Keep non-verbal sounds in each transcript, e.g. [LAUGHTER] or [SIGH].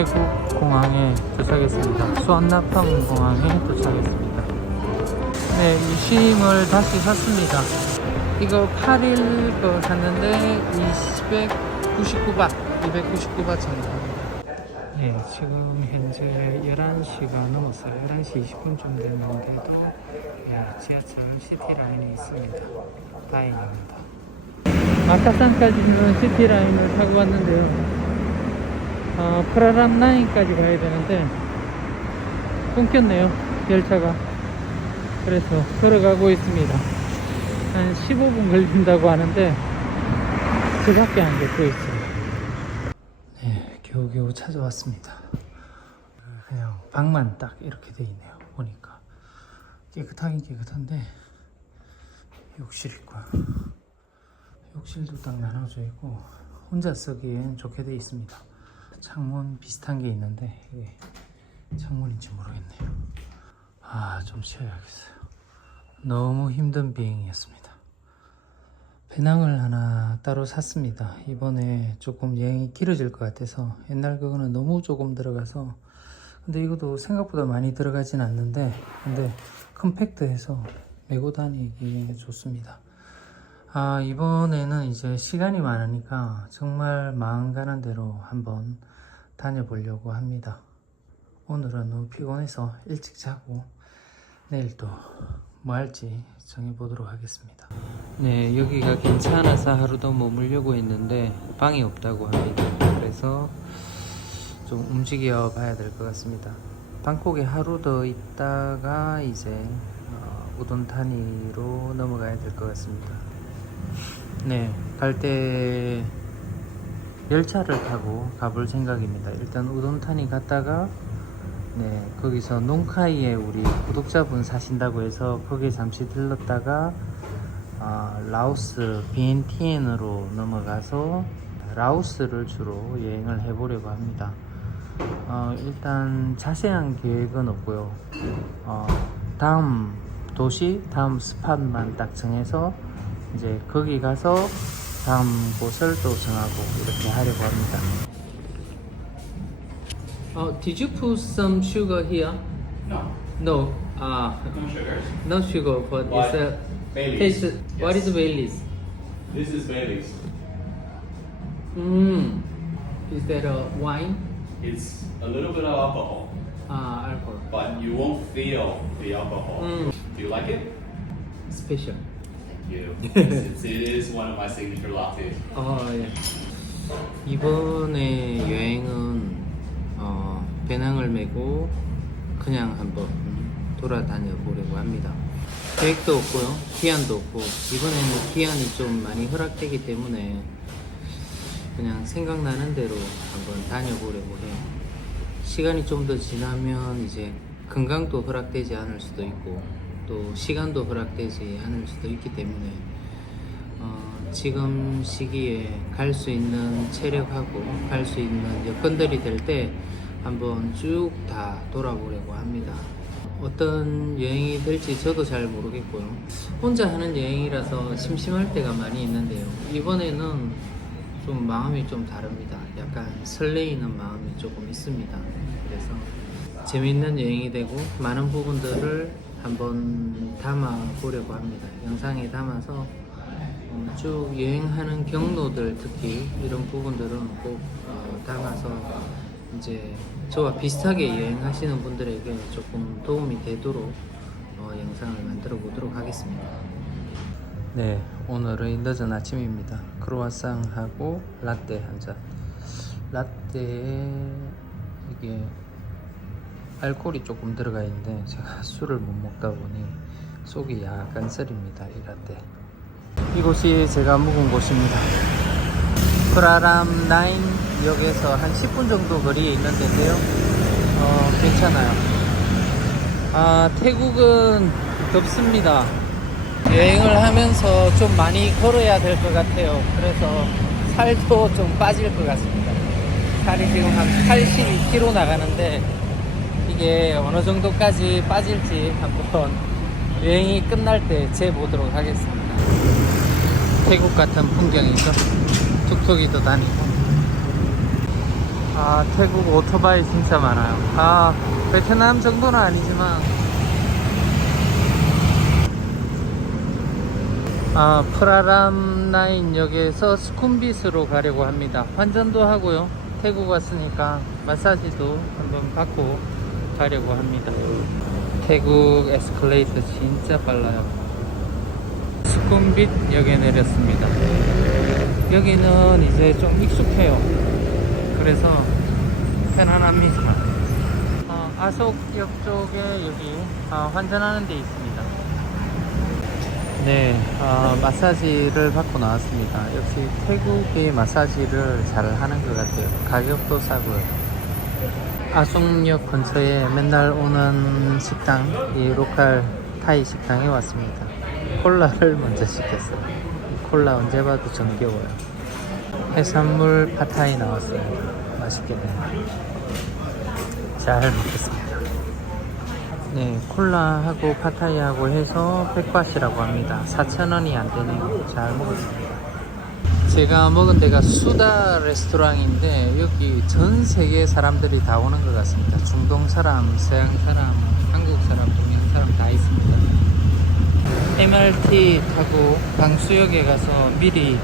태국 공항에 도착했습니다. 수완나팡 공항에 도착했습니다. 네, 이 심을 다시 샀습니다. 이거 8일 거 샀는데 299바, 299바 정도. 네, 지금 현재 11시가 넘었어요. 11시 20분쯤 됐는데도 네, 지하철 시티라인이 있습니다. 다행입니다. 마카산까지는 시티라인을 타고 왔는데요. 어, 프라람 라인까지 가야 되는데 끊겼네요. 열차가. 그래서 걸어가고 있습니다. 한 15분 걸린다고 하는데 그 밖에 안 됐고 있어요. 네, 겨우겨우 찾아왔습니다. 그냥 방만 딱 이렇게 돼 있네요. 보니까 깨끗하긴 깨끗한데 욕실 있고 욕실도 딱 나눠져 있고 혼자 쓰기엔 좋게 돼 있습니다. 창문 비슷한 게 있는데 이게 창문인지 모르겠네요. 아, 좀 쉬어야겠어요. 너무 힘든 비행이었습니다. 배낭을 하나 따로 샀습니다. 이번에 조금 여행이 길어질 것 같아서 옛날 그거는 너무 조금 들어가서 근데 이것도 생각보다 많이 들어가진 않는데 근데 컴팩트해서 메고 다니기 좋습니다. 아 이번에는 이제 시간이 많으니까 정말 마음 가는 대로 한번 다녀보려고 합니다. 오늘은 너무 피곤해서 일찍 자고 내일 또 뭐 할지 정해보도록 하겠습니다. 네, 여기가 괜찮아서 하루 더 머물려고 했는데 방이 없다고 합니다. 그래서 좀 움직여 봐야 될 것 같습니다. 방콕에 하루 더 있다가 이제 어, 우돈타니로 넘어가야 될 것 같습니다. 네, 갈때 열차를 타고 가볼 생각입니다. 일단 우돈타니 갔다가 네, 거기서 농카이에 우리 구독자분 사신다고 해서 거기에 잠시 들렀다가 아, 라오스 비엔티엔으로 넘어가서 라오스를 주로 여행을 해보려고 합니다. 어, 일단 자세한 계획은 없고요. 어, 다음 도시, 다음 스팟만 딱 정해서 이제 거기 가서 다음 곳을 또 정하고 이렇게 하려고 합니다. Oh, did you put some sugar here? No, No. Ah, no sugars. no sugar, but What? it's a Baileys. taste. What Yes. is Baileys? This is Bailey's. Mm. Is that a wine? It's a little bit of alcohol, Ah, alcohol. but you won't feel the alcohol. Mm. Do you like it? Special. Thank you. it's, it is one of my signature lattes. 어, 예. 이번에 여행은 어, 배낭을 메고 그냥 한번 돌아다녀 보려고 합니다. 계획도 없고요, 기한도 없고 이번에는 기한이 좀 많이 허락되기 때문에 그냥 생각나는 대로 한번 다녀보려고 해요. 시간이 좀 더 지나면 이제 건강도 허락되지 않을 수도 있고 또 시간도 허락되지 않을 수도 있기 때문에 어, 지금 시기에 갈 수 있는 체력하고 갈 수 있는 여건들이 될 때 한번 쭉 다 돌아보려고 합니다. 어떤 여행이 될지 저도 잘 모르겠고요. 혼자 하는 여행이라서 심심할 때가 많이 있는데요. 이번에는 좀 마음이 좀 다릅니다. 약간 설레이는 마음이 조금 있습니다. 그래서 재밌는 여행이 되고 많은 부분들을 한번 담아 보려고 합니다. 영상에 담아서 어, 쭉 여행하는 경로들 특히 이런 부분들은 꼭 어, 담아서 이제 저와 비슷하게 여행하시는 분들에게 조금 도움이 되도록 어, 영상을 만들어 보도록 하겠습니다. 네, 오늘은 늦은 아침입니다. 크로와상하고 라떼 한 잔. 라떼에 이게 알코올이 조금 들어가 있는데 제가 [LAUGHS] 술을 못 먹다 보니 속이 약간 쓰립니다. 이 라떼. 이곳이 제가 묵은 곳입니다. 프라람 라인 역에서 한 10분 정도 거리에 있는 데인데요. 어, 괜찮아요. 아, 태국은 덥습니다. 여행을 하면서 좀 많이 걸어야 될 것 같아요. 그래서 살도 좀 빠질 것 같습니다. 살이 지금 한 82kg 나가는데 이게 어느 정도까지 빠질지 한번 [LAUGHS] 여행이 끝날 때 재보도록 하겠습니다. 태국 같은 풍경이죠. 툭툭이도 다니고. 아, 태국 오토바이 진짜 많아요. 아, 베트남 정도는 아니지만, 아, 프라람 라인 역에서 스쿰빗으로 가려고 합니다. 환전도 하고요. 태국 왔으니까 마사지도 한번 받고 가려고 합니다. 태국 에스컬레이터 진짜 빨라요. 스쿰빗 역에 내렸습니다. 여기는 이제 좀 익숙해요. 그래서 편안합니다. 어, 아속역 쪽에 여기 어, 환전하는 데 있습니다. 네, 어, 마사지를 받고 나왔습니다. 역시 태국이 마사지를 잘 하는 것 같아요. 가격도 싸고요. 아송역 근처에 맨날 오는 식당, 이 로컬 타이 식당에 왔습니다. 콜라를 먼저 시켰어요. 이 콜라 언제 봐도 정겨워요. 해산물 파타이 나왔어요. 맛있겠네요. 잘 먹겠습니다. 네, 콜라하고 파타이하고 해서 백밭이라고 합니다. 4,000원이 안 되네요. 잘 먹었습니다. 제가 먹은 데가 수다 레스토랑인데 여기 전 세계 사람들이 다 오는 것 같습니다. 중동 사람, 서양 사람, 한국 사람, 동양 사람 다 있습니다. MRT 타고 방수역에 가서 미리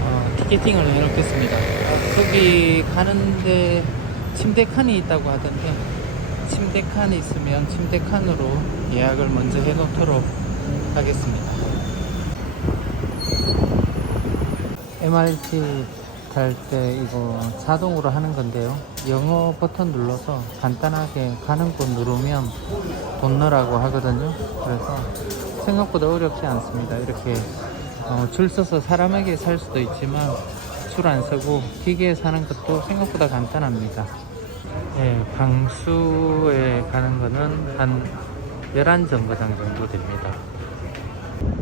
어, 티켓팅을 해놓겠습니다. 어, 거기 가는데 침대 칸이 있다고 하던데 침대 칸이 있으면 침대 칸으로 예약을 먼저 해놓도록 하겠습니다. MRT 탈 때 이거 자동으로 하는 건데요. 영어 버튼 눌러서 간단하게 가는 곳 누르면 돈 넣으라고 하거든요. 그래서 생각보다 어렵지 않습니다. 이렇게 어, 줄 서서 사람에게 살 수도 있지만 줄 안 서고 기계에 사는 것도 생각보다 간단합니다. 네, 방수에 가는 거는 한 11정거장 정도 됩니다.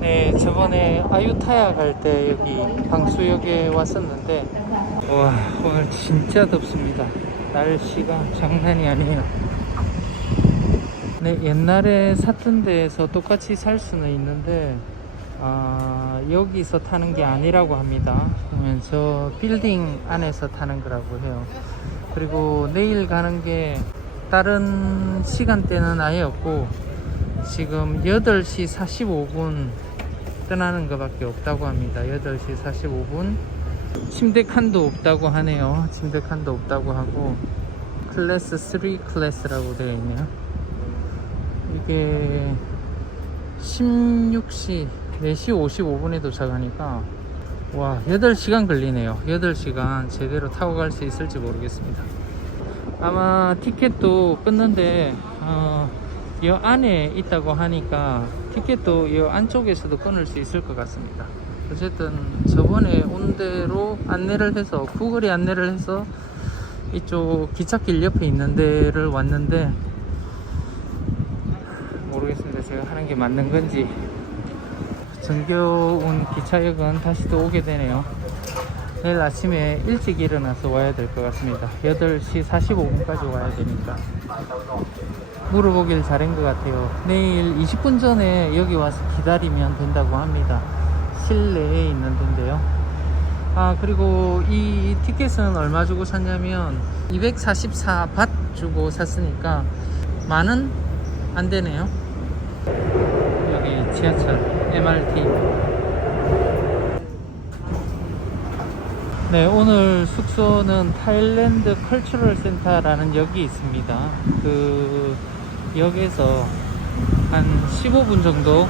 네, 저번에 아유타야 갈 때 여기 방수역에 왔었는데 와 오늘 진짜 덥습니다. 날씨가 장난이 아니에요. 네, 옛날에 샀던 데에서 똑같이 살 수는 있는데 아, 여기서 타는 게 아니라고 합니다. 그러면 저 빌딩 안에서 타는 거라고 해요. 그리고 내일 가는 게 다른 시간대는 아예 없고 지금 8시 45분 떠나는 것밖에 없다고 합니다. 8시 45분. 침대 칸도 없다고 하네요. 침대 칸도 없다고 하고 클래스 3 클래스라고 되어 있네요. 이게 16시 4시 55분에 도착하니까 와 8시간 걸리네요 8시간 제대로 타고 갈 수 있을지 모르겠습니다 아마 티켓도 끊는데 어, 이 안에 있다고 하니까 티켓도 이 안쪽에서도 끊을 수 있을 것 같습니다 어쨌든 저번에 온 대로 안내를 해서 구글이 안내를 해서 이쪽 기찻길 옆에 있는 데를 왔는데 모르겠습니다 제가 하는 게 맞는 건지 정겨운 기차역은 다시 또 오게 되네요. 내일 아침에 일찍 일어나서 와야 될 것 같습니다. 8시 45분까지 와야 되니까. 물어보길 잘한 것 같아요. 내일 20분 전에 여기 와서 기다리면 된다고 합니다. 실내에 있는 데인데요. 아, 그리고 이 티켓은 얼마 주고 샀냐면 244밭 주고 샀으니까 만원 안 되네요. 여기 지하철 MRT 네 오늘 숙소는 타일랜드 컬처럴 센터라는 역이 있습니다 그 역에서 한 15분 정도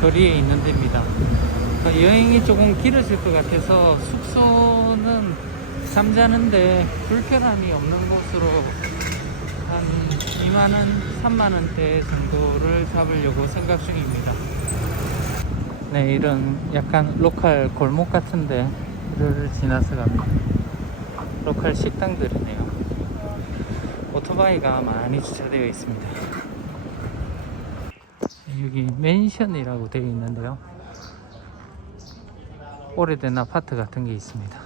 거리에 있는 데입니다 그 여행이 조금 길어질 것 같아서 숙소는 잠자는데 불편함이 없는 곳으로 한 2만원, 3만원대 정도를 잡으려고 생각 중입니다. 네, 이런 약간 로컬 골목 같은데 를 지나서 갑니다. 로컬 식당들이네요. 오토바이가 많이 주차되어 있습니다. 여기 맨션이라고 되어 있는데요. 오래된 아파트 같은 게 있습니다.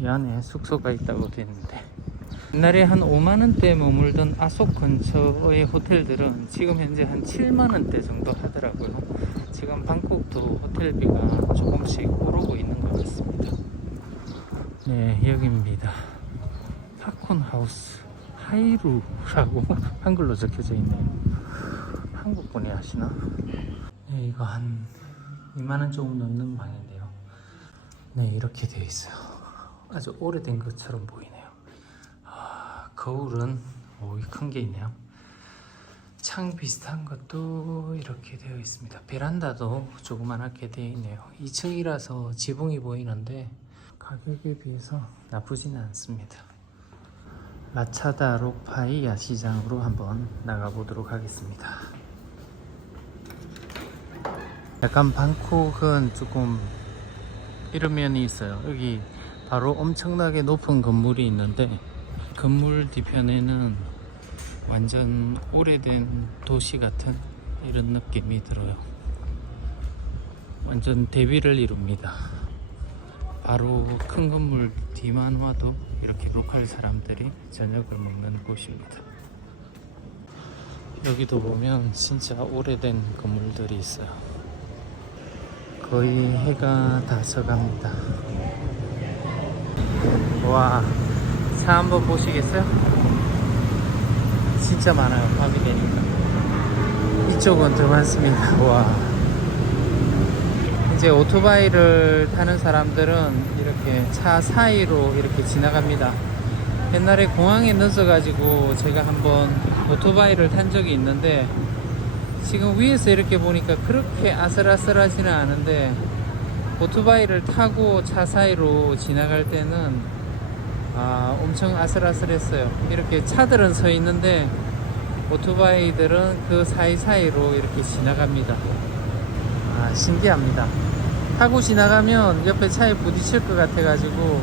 이 안에 숙소가 있다고 되어 있는데 옛날에 한 5만원대 머물던 아속 근처의 호텔들은 지금 현재 한 7만원대 정도 하더라고요. 지금 방콕도 호텔비가 조금씩 오르고 있는 것 같습니다. 네, 여기입니다. 팝콘 하우스 하이루라고 [LAUGHS] 한글로 적혀져 있네요. 한국 분이 하시나? 네, 이거 한 2만 원 조금 넘는 방인데요. 네, 이렇게 되어 있어요. 아주 오래된 것처럼 보이네요. 아, 거울은 큰게 있네요. 창 비슷한 것도 이렇게 되어 있습니다. 베란다도 조그만하게 되어 있네요. 2층이라서 지붕이 보이는데 가격에 비해서 나쁘지는 않습니다. 라차다 록파이 야시장으로 한번 나가보도록 하겠습니다. 약간 방콕은 조금 이런 면이 있어요. 여기 바로 엄청나게 높은 건물이 있는데 건물 뒤편에는 완전 오래된 도시 같은 이런 느낌이 들어요. 완전 대비를 이룹니다. 바로 큰 건물 뒤만 와도 이렇게 로컬 사람들이 저녁을 먹는 곳입니다. 여기도 보면 진짜 오래된 건물들이 있어요. 거의 해가 다 져갑니다. 와, 차 한번 보시겠어요? 진짜 많아요. 밤이 되니까. 이쪽은 더 많습니다. 와. 이제 오토바이를 타는 사람들은 이렇게 차 사이로 이렇게 지나갑니다. 옛날에 공항에 늦어가지고 제가 한번 오토바이를 탄 적이 있는데 지금 위에서 이렇게 보니까 그렇게 아슬아슬하지는 않은데 오토바이를 타고 차 사이로 지나갈 때는 아, 엄청 아슬아슬했어요. 이렇게 차들은 서 있는데 오토바이들은 그 사이사이로 이렇게 지나갑니다. 아, 신기합니다. 타고 지나가면 옆에 차에 부딪힐 것 같아 가지고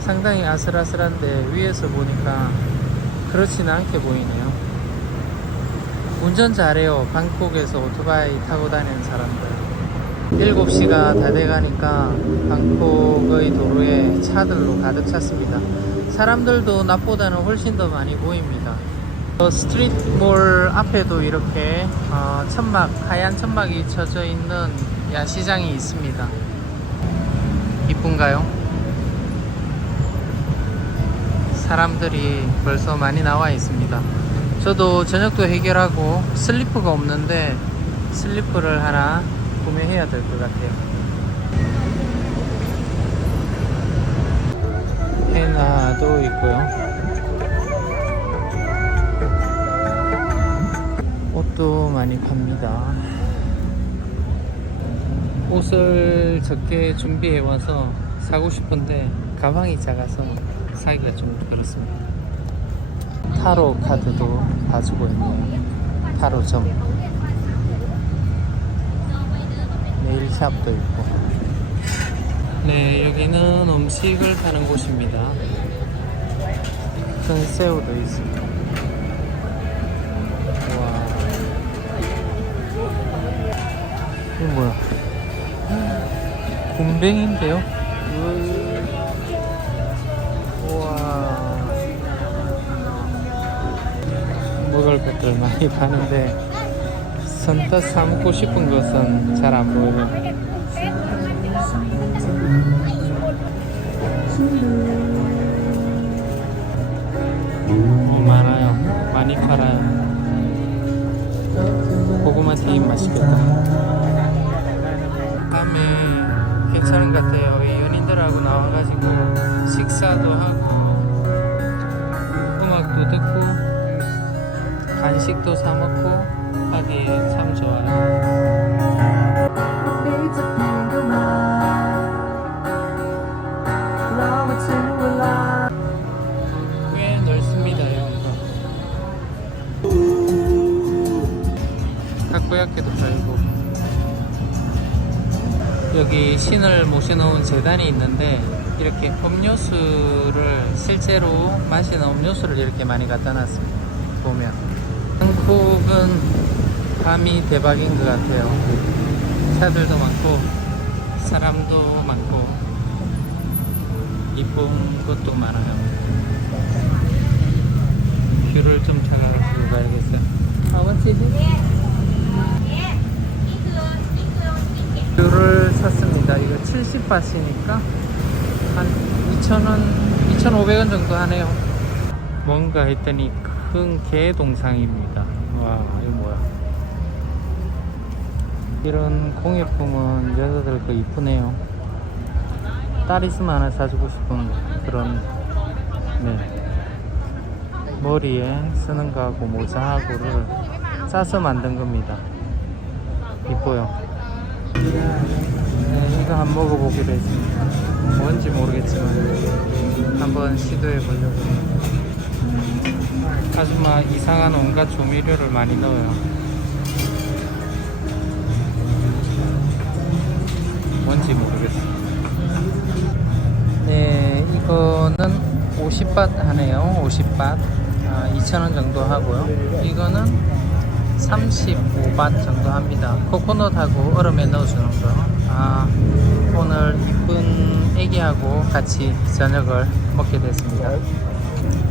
상당히 아슬아슬한데 위에서 보니까 그렇지는 않게 보이네요. 운전 잘해요. 방콕에서 오토바이 타고 다니는 사람들. 7시가 다 돼가니까 방콕의 도로에 차들로 가득 찼습니다. 사람들도 낮보다는 훨씬 더 많이 보입니다. 어, 스트리트몰 앞에도 이렇게 어, 천막, 하얀 천막이 쳐져 있는 야시장이 있습니다. 이쁜가요? 사람들이 벌써 많이 나와 있습니다. 저도 저녁도 해결하고 슬리퍼가 없는데 슬리퍼를 하나 구매해야 될 것 같아요. 헤나도 있고요. 옷도 많이 팝니다. 옷을 적게 준비해 와서 사고 싶은데 가방이 작아서 사기가 좀 그렇습니다. 타로 카드도 봐주고 있네요. 타로점. 네일샵도 있고. 네, 여기는 음식을 파는 곳입니다. 큰 새우도 있습니다. 이거 뭐야? 곰뱅인데요? 우와. 먹을 것들 많이 파는데 선뜻 사먹고 싶은 것은 잘 안 보여요. 어, 많아요. 많이 팔아요. 고구마 튀김 맛있겠다. 밤에 괜찮은 것 같아요. 이 연인들하고 나와가지고 식사도 하고 음악도 듣고 간식도 사 먹고 하기에 참 좋아요. 여기 신을 모셔놓은 재단이 있는데 이렇게 음료수를 실제로 마시는 음료수를 이렇게 많이 갖다 놨습니다. 보면 한국은 밤이 대박인 것 같아요. 차들도 많고 사람도 많고 이쁜 것도 많아요. 뷰를 좀 찾아가지고 가야겠어요. 아, what's it? 뷰를 샀습니다. 이거 70바트니까 한 2,000원, 2,500원 정도 하네요. 뭔가 했더니 큰 개 동상입니다. 와, 이거 뭐야? 이런 공예품은 여자들 거 이쁘네요. 딸 있으면 하나 사주고 싶은 그런, 네. 머리에 쓰는 거하고 모자하고를 싸서 만든 겁니다. 이뻐요. 네, 이거 한번 먹어보기로 했습니다. 뭔지 모르겠지만 한번 시도해 보려고. 아줌마 이상한 온갖 조미료를 많이 넣어요. 뭔지 모르겠어요. 네, 이거는 50밭 하네요. 50밭. 아, 2,000원 정도 하고요. 이거는 35밭 정도 합니다. 코코넛하고 얼음에 넣어주는 거. 애기하고 같이 저녁을 먹게 됐습니다.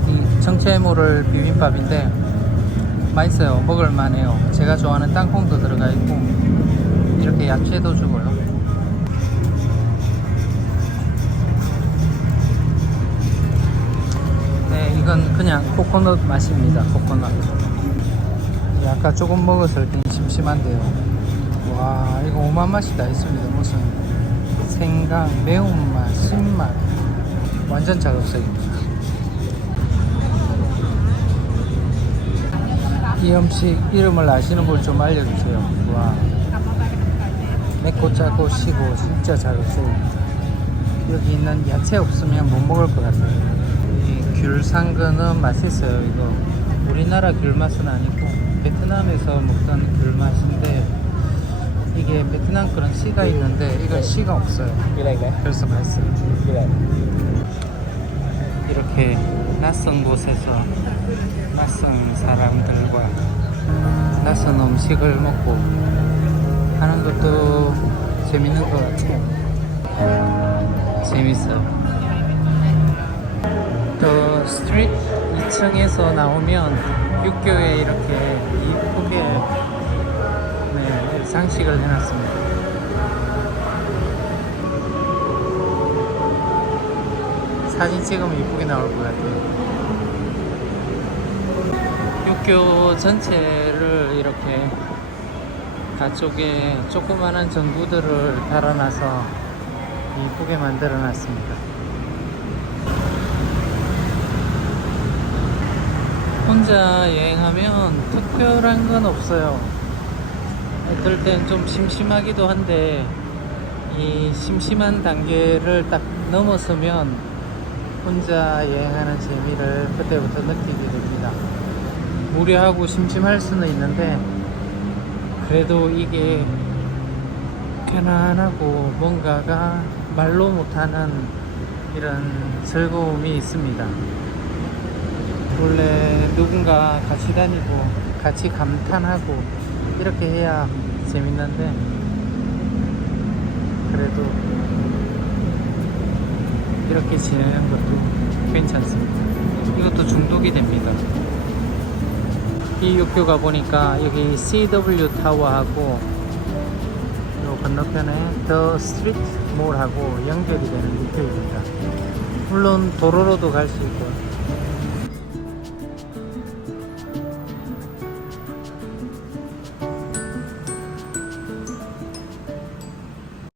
이 정체모를 비빔밥인데 맛있어요. 먹을만 해요. 제가 좋아하는 땅콩도 들어가 있고 이렇게 야채도 주고요. 네, 이건 그냥 코코넛 맛입니다. 코코넛. 예, 아까 조금 먹었을 땐 심심한데요. 와, 이거 오만 맛이 다 있습니다. 무슨 생강, 매운맛, 신맛. 완전 자극적입니다. 이 음식 이름을 아시는 분 좀 알려주세요. 와, 맵고 짜고 시고 진짜 자극적입니다. 여기 있는 야채 없으면 못 먹을 것 같아요. 이 귤 상근은 맛있어요. 이거 우리나라 귤 맛은 아니고 베트남에서 먹던 귤 맛인데 이게 베트남 그런 씨가 있는데 이건 씨가 없어요. 그래서 맛있어요. 이렇게 낯선 곳에서 낯선 사람들과 낯선 음식을 먹고 하는 것도 재밌는 것 같아요. 재밌어요. 또 스트리트 2층에서 나오면 육교에 이렇게 이쁘게 네, 장식을 해놨습니다. 사진 찍으면 이쁘게 나올 것 같아요. 육교 전체를 이렇게 가쪽에 조그마한 전구들을 달아놔서 이쁘게 만들어 놨습니다. 혼자 여행하면 특별한 건 없어요. 어떨 땐좀 심심하기도 한데 이 심심한 단계를 딱 넘어서면 혼자 여행하는 재미를 그때부터 느끼게 됩니다. 무료하고 심심할 수는 있는데 그래도 이게 편안하고 뭔가가 말로 못하는 이런 즐거움이 있습니다. 원래 누군가 같이 다니고 같이 감탄하고 이렇게 해야 재밌는데 그래도 이렇게 지내는 것도 괜찮습니다. 이것도 중독이 됩니다. 이 육교가 보니까 여기 CW 타워하고 요 건너편에 더 스트리트 몰하고 연결이 되는 육교입니다. 물론 도로로도 갈 수 있고